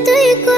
canto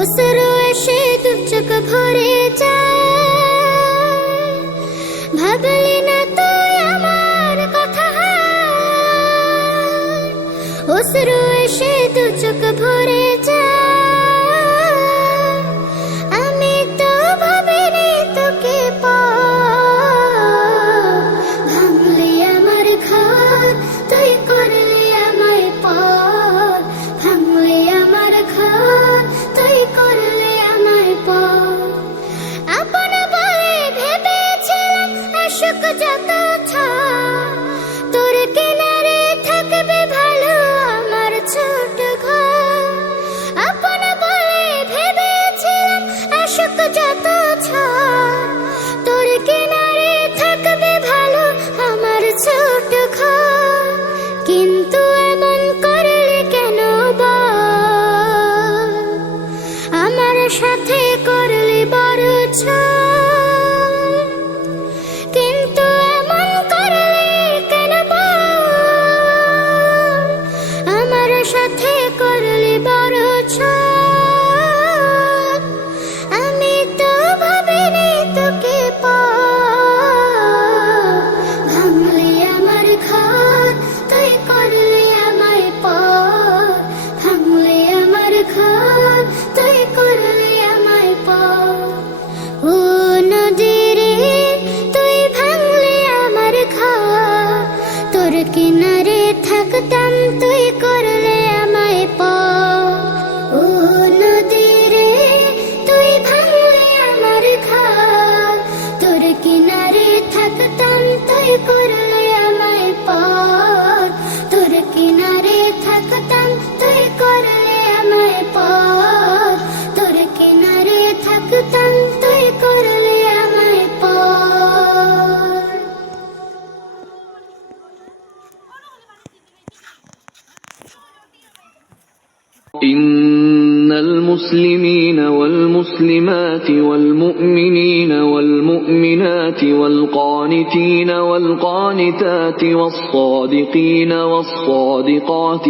অসরু এসে দু চোখ ভরে যায়। না তুই আমার কথা। এসে দু চোখ ভরে จ的ต้ করলে আমায় পর তোর কিনারে থাকতাম তুই করলে আমায় পর তোর কিনারে থাকতাম তুই করলে আমায় পর إن المسلمين والمسلمات والمؤمنين والمؤمنات والقانتين والقانتات والصادقين والصادقات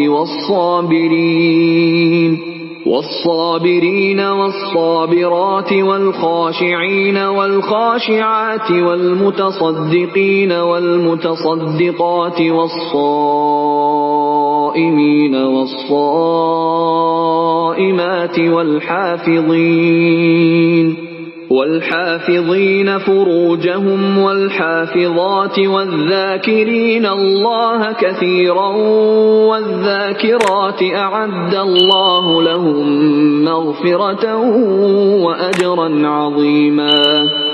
والصابرين والصابرين والصابرات والخاشعين والخاشعات والمتصدقين والمتصدقات والصائمين والصائمات والحافظين والحافظين فروجهم والحافظات والذاكرين الله كثيرا والذاكرات أعد الله لهم مغفرة وأجرا عظيما.